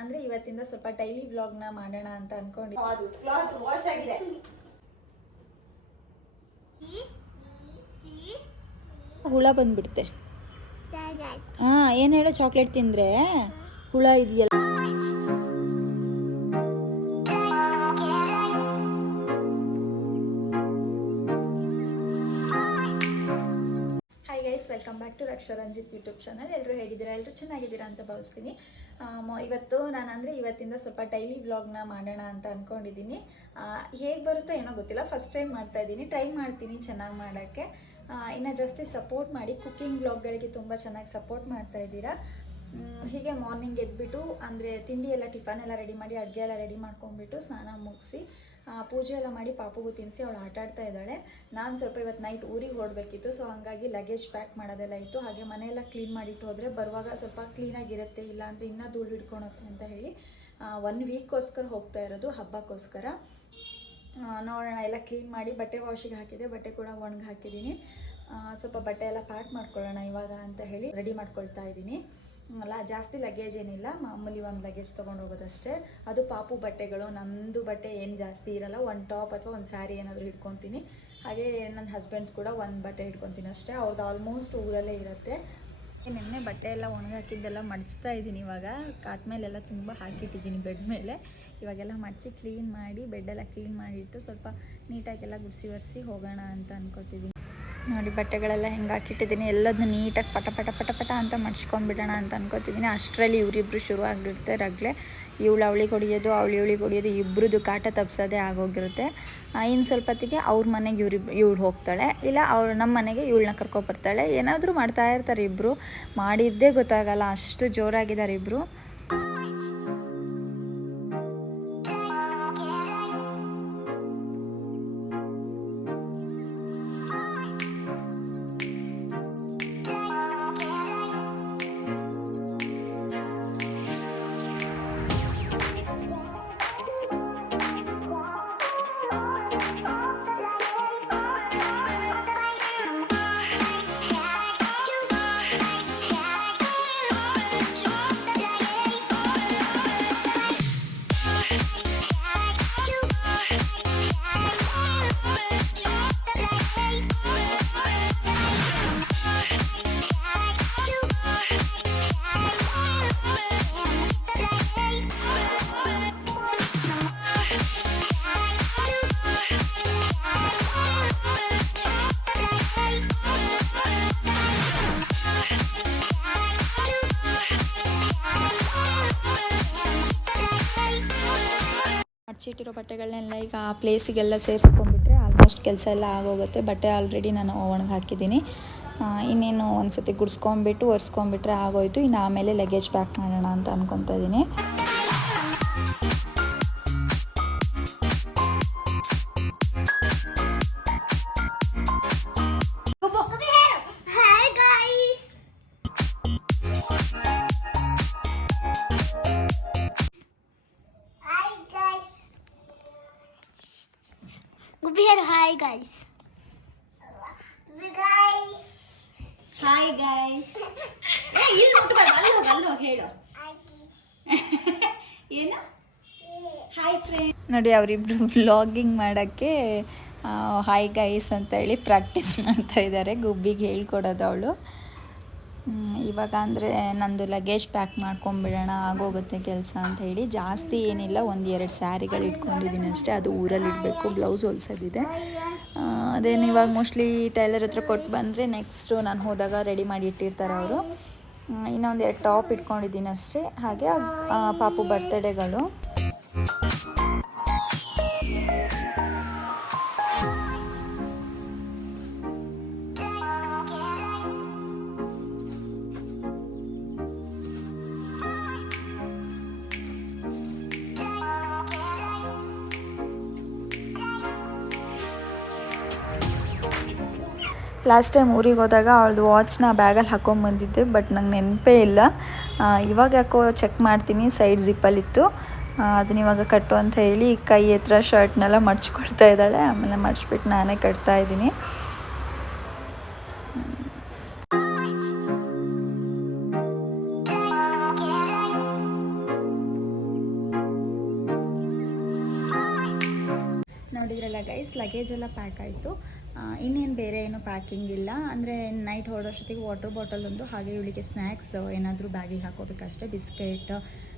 ಅಂದ್ರೆ ಇವತ್ತಿಂದ ಸ್ವಲ್ಪ ಡೈಲಿ ವ್ಲಾಗ್ನ ಮಾಡೋಣ ಅಂತ ಅನ್ಕೊಂಡಿದ್ದೆ. ಅದು ಕ್ಲಾತ್ ವಾಶ್ ಆಗಿದೆ. ಹುಳ ಬಂದ್ಬಿಡುತ್ತೆ. ಹಾ, ಏನು ಹೇಳೋ, ಚಾಕ್ಲೇಟ್ ತಿಂದ್ರೆ ಹುಳ ಇದೆಯಲ್ಲ. Hi guys, welcome back to Raksha Ranjith YouTube channel. ಎಲ್ಲರೂ ಹೇಗಿದ್ದೀರಾ? ಎಲ್ಲರೂ ಚೆನ್ನಾಗಿದ್ದೀರಾ ಅಂತ ಭಾವಿಸ್ತೀನಿ. ಇವತ್ತು ಇವತ್ತಿಂದ ಸ್ವಲ್ಪ ಡೈಲಿ ವ್ಲಾಗ್ನ ಮಾಡೋಣ ಅಂತ ಅಂದ್ಕೊಂಡಿದ್ದೀನಿ. ಹೇಗೆ ಬರುತ್ತೋ ಏನೋ ಗೊತ್ತಿಲ್ಲ, ಫಸ್ಟ್ ಟೈಮ್ ಮಾಡ್ತಾ ಇದ್ದೀನಿ. ಟ್ರೈ ಮಾಡ್ತೀನಿ ಚೆನ್ನಾಗಿ ಮಾಡೋಕ್ಕೆ. ಇನ್ನು ಜಾಸ್ತಿ ಸಪೋರ್ಟ್ ಮಾಡಿ. ಕುಕ್ಕಿಂಗ್ ವ್ಲಾಗ್ಗಳಿಗೆ ತುಂಬ ಚೆನ್ನಾಗಿ ಸಪೋರ್ಟ್ ಮಾಡ್ತಾ ಇದ್ದೀರಾ. ಹೀಗೆ ಮಾರ್ನಿಂಗ್ ಎದ್ಬಿಟ್ಟು ಅಂದರೆ ತಿಂಡಿ ಎಲ್ಲ ಟಿಫನ್ ಎಲ್ಲ ರೆಡಿ ಮಾಡಿ, ಅಡುಗೆ ಎಲ್ಲ ರೆಡಿ ಮಾಡ್ಕೊಂಡ್ಬಿಟ್ಟು ಸ್ನಾನ ಮುಗಿಸಿ ಪೂಜೆ ಎಲ್ಲ ಮಾಡಿ ಪಾಪುಗೂ ತಿನ್ನಿಸಿ ಅವಳು ಆಟಾಡ್ತಾ ಇದ್ದಾಳೆ. ನಾನು ಸ್ವಲ್ಪ ಇವತ್ತು ನೈಟ್ ಊರಿಗೆ ಹೊರಡಬೇಕಿತ್ತು. ಸೊ ಹಾಗಾಗಿ ಲಗೇಜ್ ಪ್ಯಾಕ್ ಮಾಡೋದೆಲ್ಲ ಇತ್ತು. ಹಾಗೆ ಮನೆಯೆಲ್ಲ ಕ್ಲೀನ್ ಮಾಡಿಟ್ಟು ಹೋದರೆ ಬರುವಾಗ ಸ್ವಲ್ಪ ಕ್ಲೀನಾಗಿರುತ್ತೆ, ಇಲ್ಲಾಂದರೆ ಇನ್ನೂ ಧೂಳು ಹಿಡ್ಕೊಳುತ್ತೆ ಅಂತ ಹೇಳಿ 1 ವೀಕ್ಗೋಸ್ಕರ ಹೋಗ್ತಾ ಇರೋದು, ಹಬ್ಬಕ್ಕೋಸ್ಕರ. ನೋಡೋಣ, ಎಲ್ಲ ಕ್ಲೀನ್ ಮಾಡಿ ಬಟ್ಟೆ ವಾಶಿಗೆ ಹಾಕಿದೆ, ಬಟ್ಟೆ ಕೂಡ ಒಣಗಿ ಹಾಕಿದ್ದೀನಿ. ಸ್ವಲ್ಪ ಬಟ್ಟೆ ಎಲ್ಲ ಪ್ಯಾಕ್ ಮಾಡ್ಕೊಳ್ಳೋಣ ಇವಾಗ ಅಂತ ಹೇಳಿ ರೆಡಿ ಮಾಡ್ಕೊಳ್ತಾ ಇದ್ದೀನಿ. ಜಾಸ್ತಿ ಲಗೇಜ್ ಏನಿಲ್ಲ, ಮಾಮೂಲಿ ಒಂದು ಲಗೇಜ್ ತೊಗೊಂಡು ಹೋಗೋದಷ್ಟೇ. ಅದು ಪಾಪು ಬಟ್ಟೆಗಳು, ನಂದು ಬಟ್ಟೆ ಏನು ಜಾಸ್ತಿ ಇರಲ್ಲ. ಒಂದು ಟಾಪ್ ಅಥವಾ ಒಂದು ಸ್ಯಾರಿ ಏನಾದರೂ ಹಿಡ್ಕೊತೀನಿ. ಹಾಗೆ ನನ್ನ ಹಸ್ಬೆಂಡ್ ಕೂಡ ಒಂದು ಬಟ್ಟೆ ಹಿಡ್ಕೊತೀನಿ ಅಷ್ಟೇ. ಅವ್ರದ್ದು ಆಲ್ಮೋಸ್ಟ್ ಊರಲ್ಲೇ ಇರುತ್ತೆ. ನಿನ್ನೆ ಬಟ್ಟೆ ಎಲ್ಲ ಒಣಗಾಕಿದ್ದೆಲ್ಲ ಮಡಿಸ್ತಾ ಇದ್ದೀನಿ. ಇವಾಗ ಕಾಟ್ ಮೇಲೆಲ್ಲ ತುಂಬ ಹಾಕಿಟ್ಟಿದ್ದೀನಿ ಬೆಡ್ ಮೇಲೆ. ಇವಾಗೆಲ್ಲ ಮಡಚಿ ಕ್ಲೀನ್ ಮಾಡಿ, ಬೆಡ್ಡೆಲ್ಲ ಕ್ಲೀನ್ ಮಾಡಿಟ್ಟು ಸ್ವಲ್ಪ ನೀಟಾಗೆಲ್ಲ ಗುಡಿಸಿ ಒರೆಸಿ ಹೋಗೋಣ ಅಂತ ಅನ್ಕೋತಿದ್ದೀನಿ. ನೋಡಿ, ಬಟ್ಟೆಗಳೆಲ್ಲ ಹೆಂಗೆ ಹಾಕಿಟ್ಟಿದ್ದೀನಿ, ಎಲ್ಲದನ್ನು ನೀಟಾಗಿ ಪಟ ಪಟ ಪಟ ಪಟ ಅಂತ ಮಡ್ಚ್ಕೊಂಡ್ಬಿಡೋಣ ಅಂತ ಅನ್ಕೋತಿದ್ದೀನಿ. ಅಷ್ಟರಲ್ಲಿ ಇವರಿಬ್ಬರು ಶುರು ಆಗಿರುತ್ತೆ ರಗಳೆ. ಇವಳು ಅವಳಿಗೆ ಹೊಡಿಯೋದು, ಇವಳಿಗೆ ಹೊಡಿಯೋದು, ಇಬ್ಬರದ್ದು ಕಾಟ ತಪ್ಸೋದೇ ಆಗೋಗಿರುತ್ತೆ. ಇನ್ನು ಸ್ವಲ್ಪ ಹೊತ್ತಿಗೆ ಅವ್ರ ಮನೆಗೆ ಇವಳು ಹೋಗ್ತಾಳೆ, ಇಲ್ಲ ಅವಳು ನಮ್ಮ ಮನೆಗೆ ಇವಳನ್ನ ಕರ್ಕೊಬರ್ತಾಳೆ. ಏನಾದರೂ ಮಾಡ್ತಾ ಇರ್ತಾರೆ ಇಬ್ಬರು, ಮಾಡಿದ್ದೇ ಗೊತ್ತಾಗಲ್ಲ, ಅಷ್ಟು ಜೋರಾಗಿದ್ದಾರೆ ಇಬ್ಬರು. ಮಡ್ಚಿಟ್ಟಿರೋ ಬಟ್ಟೆಗಳನ್ನೆಲ್ಲ ಈಗ ಆ ಪ್ಲೇಸಿಗೆಲ್ಲ ಸೇರಿಸ್ಕೊಂಡ್ಬಿಟ್ರೆ ಆಲ್ಮೋಸ್ಟ್ ಕೆಲಸ ಎಲ್ಲ ಆಗೋಗುತ್ತೆ. ಬಟ್ಟೆ ಆಲ್ರೆಡಿ ನಾನು ಒಣಗಿ ಹಾಕಿದ್ದೀನಿ. ಇನ್ನೇನು ಒಂದು ಸತಿ ಗುಡಿಸ್ಕೊಂಡ್ಬಿಟ್ಟು ಒರೆಸ್ಕೊಂಡ್ಬಿಟ್ರೆ ಆಗೋಯ್ತು. ಇನ್ನು ಆಮೇಲೆ ಲಗೇಜ್ ಪ್ಯಾಕ್ ಮಾಡೋಣ ಅಂತ ಅನ್ಕೊತಾ ಇದ್ದೀನಿ. Hi guys. Hi guys. ಇಲ್ಲಿ ಮುಟ್ಬಾರ್ದು, ಅಲ್ಲಿ ಹೋಗಿ ಹೇಳು. ಏನು? Hi friends. ನೋಡಿ, ಅವರಿಬ್ರು ವ್ಲಾಗಿಂಗ್ ಮಾಡೋಕ್ಕೆ ಹಾಯ್ ಗೈಸ್ ಅಂತ ಹೇಳಿ ಪ್ರಾಕ್ಟೀಸ್ ಮಾಡ್ತಾ ಇದ್ದಾರೆ. ಗುಬ್ಬಿಗೆ ಹೇಳ್ಕೊಡೋದು ಅವಳು. ಇವಾಗ ಅಂದರೆ ನಂದು ಲಗೇಜ್ ಪ್ಯಾಕ್ ಮಾಡ್ಕೊಂಬಿಡೋಣ, ಆಗೋಗುತ್ತೆ ಕೆಲಸ ಅಂತ ಹೇಳಿ. ಜಾಸ್ತಿ ಏನಿಲ್ಲ, 1-2 ಸ್ಯಾರಿಗಳು ಇಟ್ಕೊಂಡಿದ್ದೀನಿ ಅಷ್ಟೇ. ಅದು ಊರಲ್ಲಿ ಇಡಬೇಕು, ಬ್ಲೌಸ್ ಹೊಲ್ಸೋದಿದೆ. ಅದೇನು ಇವಾಗ ಮೋಸ್ಟ್ಲಿ ಟೈಲರ್ ಹತ್ರ ಕೊಟ್ಟು ಬಂದರೆ ನೆಕ್ಸ್ಟು ನಾನು ಹೋದಾಗ ರೆಡಿ ಮಾಡಿ ಇಟ್ಟಿರ್ತಾರೆ ಅವರು. ಇನ್ನೊಂದು 2 ಟಾಪ್ ಇಟ್ಕೊಂಡಿದ್ದೀನಿ ಅಷ್ಟೇ. ಹಾಗೆ ಪಾಪು ಬರ್ತಡೇಗಳು. ಲಾಸ್ಟ್ ಟೈಮ್ ಊರಿಗೆ ಹೋದಾಗ ಅವಳದು ವಾಚ್ನ ಬ್ಯಾಗಲ್ಲಿ ಹಾಕ್ಕೊಂಬಂದಿದ್ದೆ, ಬಟ್ ನಂಗೆ ನೆನಪೇ ಇಲ್ಲ. ಇವಾಗ ಯಾಕೋ ಚೆಕ್ ಮಾಡ್ತೀನಿ, ಸೈಡ್ ಜಿಪ್ಪಲ್ಲಿತ್ತು. ಅದನ್ನ ಇವಾಗ ಕಟ್ಟು ಅಂತ ಹೇಳಿ ಕೈ ಹತ್ರ ಶರ್ಟ್ನೆಲ್ಲ ಮಡ್ಚ್ಕೊಳ್ತಾ ಇದ್ದಾಳೆ. ಆಮೇಲೆ ಮಡ್ಚ್ಬಿಟ್ಟು ನಾನೇ ಕಟ್ತಾ ಇದ್ದೀನಿ. ನೋಡಿದ್ರಲ್ಲ ಗೈಸ್, ಲಗೇಜ್ ಎಲ್ಲ ಪ್ಯಾಕ್ ಆಯಿತು. ಇನ್ನೇನು ಬೇರೆ ಏನು ಪ್ಯಾಕಿಂಗ್ ಇಲ್ಲ. ಅಂದರೆ ನೈಟ್ ಹೊರಡೋಷ್ಟೊತ್ತಿಗೆ ವಾಟರ್ ಬಾಟಲ್ ಒಂದು, ಹಾಗೆ ಇವಳಿಗೆ ಸ್ನ್ಯಾಕ್ಸ್ ಏನಾದರೂ ಬ್ಯಾಗಿಗೆ ಹಾಕೋಬೇಕಷ್ಟೇ. ಬಿಸ್ಕೆಟ್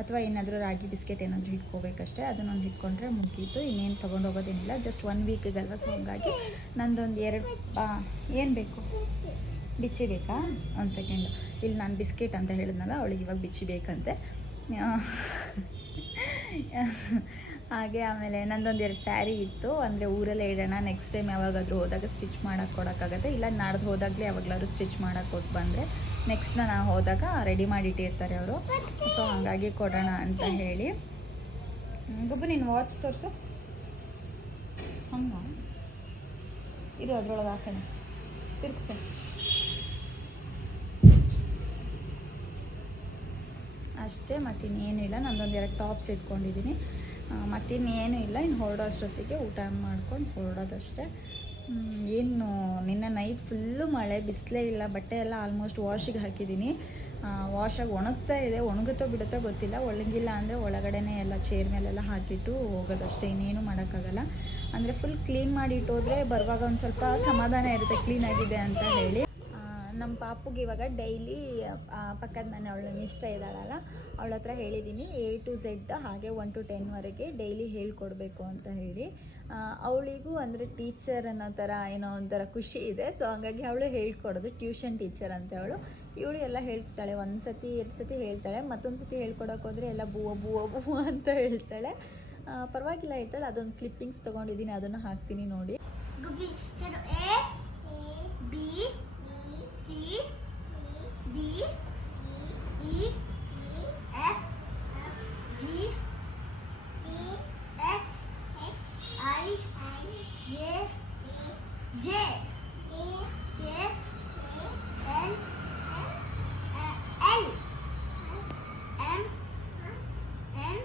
ಅಥವಾ ಏನಾದರೂ ರಾಗಿ ಬಿಸ್ಕೆಟ್ ಏನಾದರೂ ಇಟ್ಕೋಬೇಕಷ್ಟೇ. ಅದನ್ನೊಂದು ಇಟ್ಕೊಂಡ್ರೆ ಮುಗೀತು. ಇನ್ನೇನು ತೊಗೊಂಡು ಹೋಗೋದೇನಿಲ್ಲ. ಜಸ್ಟ್ 1 ವೀಕ್ಗಲ್ವ, ಸೊ ಹಂಗಾಗಿ ನಂದೊಂದು 2 ಏನು ಬೇಕು, ಬಿಚ್ಚಿ ಬೇಕಾ? ಒಂದು ಸೆಕೆಂಡು. ಇಲ್ಲಿ ನಾನು ಬಿಸ್ಕೆಟ್ ಅಂತ ಹೇಳಿದ್ನಲ್ಲ, ಅವಳಿಗೆ ಇವಾಗ ಬಿಚ್ಚಿ ಬೇಕಂತೆ. ಹಾಗೆ ಆಮೇಲೆ ನಂದೊಂದು 2 ಸ್ಯಾರಿ ಇತ್ತು. ಅಂದರೆ ಊರಲ್ಲೇ ಇಡೋಣ, ನೆಕ್ಸ್ಟ್ ಟೈಮ್ ಯಾವಾಗಾದರೂ ಹೋದಾಗ ಸ್ಟಿಚ್ ಮಾಡೋಕ್ಕೆ ಕೊಡೋಕ್ಕಾಗತ್ತೆ. ಇಲ್ಲ ನಾಡ್ದು ಹೋದಾಗಲೇ ಯಾವಾಗಲಾದ್ರೂ ಸ್ಟಿಚ್ ಮಾಡೋಕ್ಕೆ ಕೊಟ್ಟು ಬಂದರೆ ನೆಕ್ಸ್ಟ್ ನಾನು ಹೋದಾಗ ರೆಡಿ ಮಾಡಿಟ್ಟಿರ್ತಾರೆ ಅವರು. ಸೊ ಹಾಗಾಗಿ ಕೊಡೋಣ ಅಂತ ಹೇಳಿ. ಗೊಬ್ಬ ನೀನು ವಾಚ್ ತೋರಿಸು. ಹಂಗ ಇರು, ಅದ್ರೊಳಗೆ ಹಾಕೋಣ, ತಿರ್ಗಿಸಿ. ಅಷ್ಟೇ, ಮತ್ತಿನ್ನೇನಿಲ್ಲ. ನಂದೊಂದು 2 ಟಾಪ್ಸ್ ಇಟ್ಕೊಂಡಿದ್ದೀನಿ. ಮತ್ತಿನ್ನೇನು ಇಲ್ಲ. ಇನ್ನು ಹೊರಡೋ ಅಷ್ಟೊತ್ತಿಗೆ ಊಟ ಮಾಡ್ಕೊಂಡು ಹೊರಡೋದಷ್ಟೇ. ಏನು ನಿನ್ನೆ ನೈಟ್ ಫುಲ್ಲು ಮಳೆ, ಬಿಸಿಲೇ ಇಲ್ಲ. ಬಟ್ಟೆ ಎಲ್ಲ ಆಲ್ಮೋಸ್ಟ್ ವಾಶಿಗೆ ಹಾಕಿದ್ದೀನಿ. ವಾಶಾಗಿ ಒಣಗ್ತಾ ಇದೆ. ಒಣಗುತ್ತೋ ಬಿಡುತ್ತೋ ಗೊತ್ತಿಲ್ಲ. ಒಣಗಿಲ್ಲ ಅಂದರೆ ಒಳಗಡೆನೇ ಎಲ್ಲ ಚೇರ್ ಮೇಲೆಲ್ಲ ಹಾಕಿಟ್ಟು ಹೋಗೋದಷ್ಟೇ, ಇನ್ನೇನು ಮಾಡೋಕ್ಕಾಗಲ್ಲ. ಅಂದರೆ ಫುಲ್ ಕ್ಲೀನ್ ಮಾಡಿ ಇಟ್ಟೋದ್ರೆ ಬರುವಾಗ ಒಂದು ಸ್ವಲ್ಪ ಸಮಾಧಾನ ಇರುತ್ತೆ, ಕ್ಲೀನಾಗಿದೆ ಅಂತ ಹೇಳಿ. ನಮ್ಮ ಪಾಪುಗೆ ಇವಾಗ ಡೈಲಿ ಪಕ್ಕದ ಮನೆ ಅವಳು ಇಷ್ಟ ಇದ್ದಾಳಲ್ಲ, ಅವಳ ಹತ್ರ ಹೇಳಿದ್ದೀನಿ A to Z ಹಾಗೆ 1 to 10ವರೆಗೆ ಡೈಲಿ ಹೇಳ್ಕೊಡ್ಬೇಕು ಅಂತ ಹೇಳಿ. ಅವಳಿಗೂ ಅಂದರೆ ಟೀಚರ್ ಅನ್ನೋ ಥರ ಏನೋ ಒಂಥರ ಖುಷಿ ಇದೆ. ಸೊ ಹಂಗಾಗಿ ಅವಳು ಹೇಳ್ಕೊಡೋದು, ಟ್ಯೂಷನ್ ಟೀಚರ್ ಅಂತ ಇವಳು ಎಲ್ಲ ಹೇಳ್ತಾಳೆ. 1 ಸತಿ 2 ಸತಿ ಹೇಳ್ತಾಳೆ. ಮತ್ತೊಂದು ಸತಿ ಹೇಳ್ಕೊಡೋಕೆ ಹೋದರೆ ಎಲ್ಲ ಬೂವ ಬೂವ ಬೂವ ಅಂತ ಹೇಳ್ತಾಳೆ. ಪರವಾಗಿಲ್ಲ ಹೇಳ್ತಾಳೆ. ಅದೊಂದು ಕ್ಲಿಪ್ಪಿಂಗ್ಸ್ ತೊಗೊಂಡಿದ್ದೀನಿ, ಅದನ್ನು ಹಾಕ್ತೀನಿ ನೋಡಿ. C D E F G H I J K L M N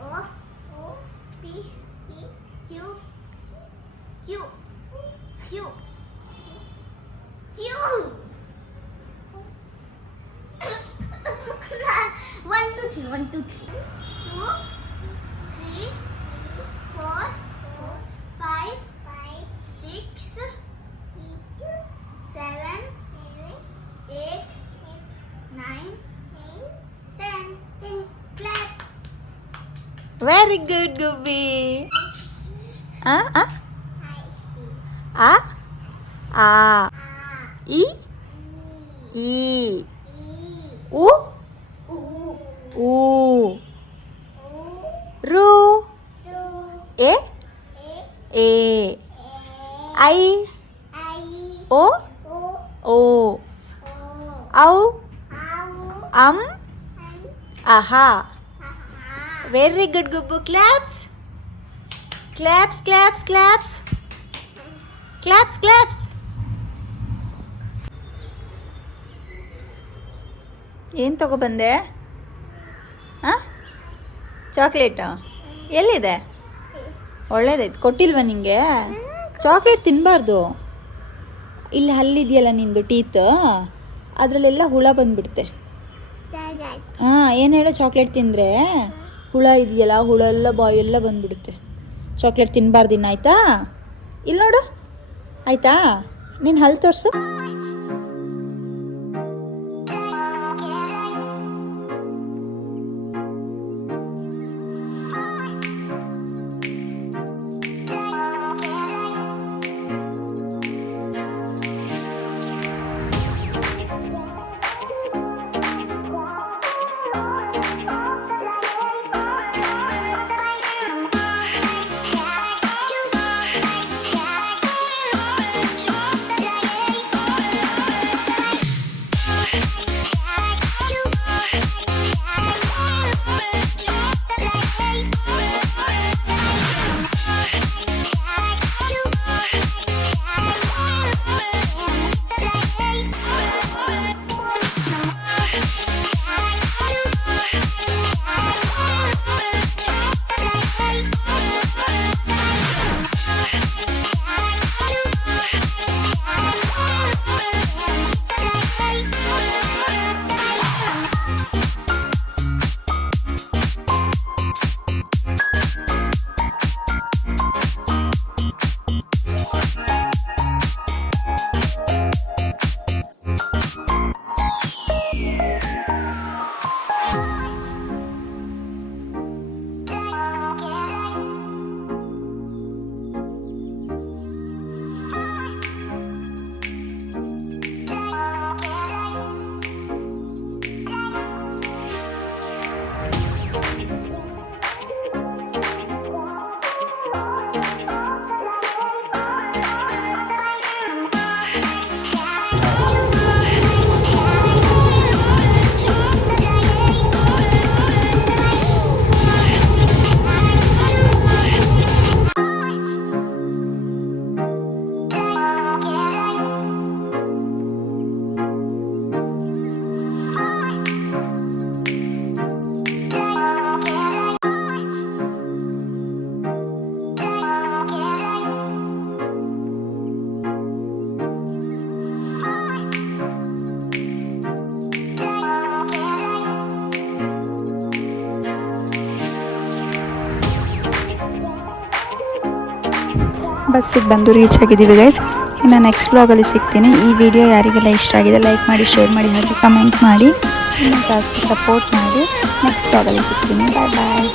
O P Q Q Q 1 2 3 1 2 3 2 3 4 5 6 7 8 9 10 clap. Very good ಗುಬ್ಬಿ. ಆ ಇ ಈ ಉ ಊ ರು ಎ ಎ ಐ ಓ ಓ ಔ ಅಂ ಆಹಾ. ವೆರಿ ಗುಡ್ ಗುಬ್ಬು. Claps claps claps claps claps claps. ಏನು ತಗೊಬಂದೆ? ಹಾಂ, ಚಾಕ್ಲೇಟಾ? ಎಲ್ಲಿದೆ? ಒಳ್ಳೇದಾಯ್ತು. ಕೊಟ್ಟಿಲ್ವ ನಿಂಗೆ? ಚಾಕ್ಲೇಟ್ ತಿನ್ನಬಾರ್ದು. ಇಲ್ಲಿ ಹಲ್ಲಿದೆಯಲ್ಲ ನಿಂದು, ಟೀತ್, ಅದರಲ್ಲೆಲ್ಲ ಹುಳ ಬಂದುಬಿಡುತ್ತೆ. ಹಾಂ, ಏನು ಹೇಳೋ, ಚಾಕ್ಲೇಟ್ ತಿಂದರೆ ಹುಳ ಇದೆಯಲ್ಲ, ಹುಳ ಎಲ್ಲ ಬಾಯೆಲ್ಲ ಬಂದುಬಿಡುತ್ತೆ. ಚಾಕ್ಲೇಟ್ ತಿನ್ನಬಾರ್ದಿನ್ನ, ಆಯಿತಾ? ಇಲ್ಲಿ ನೋಡು, ಆಯಿತಾ? ನೀನು ಹಲ್ಲು ತೋರಿಸು. ಬಸ್ಸಿಗೆ ಬಂದು ರೀಚ್ ಆಗಿದ್ದೀವಿ ಗೈಸ್. ಇನ್ನು ನೆಕ್ಸ್ಟ್ ಬ್ಲಾಗಲ್ಲಿ ಸಿಗ್ತೀನಿ. ಈ ವಿಡಿಯೋ ಯಾರಿಗೆಲ್ಲ ಇಷ್ಟ ಆಗಿದೆ ಲೈಕ್ ಮಾಡಿ, ಶೇರ್ ಮಾಡಿ, ಹಾಗೆ ಕಮೆಂಟ್ ಮಾಡಿ, ಇನ್ನು ಜಾಸ್ತಿ ಸಪೋರ್ಟ್ ಮಾಡಿ. ನೆಕ್ಸ್ಟ್ ಬ್ಲಾಗಲ್ಲಿ ಸಿಗ್ತೀನಿ. ಬಾಯ್ ಬಾಯ್.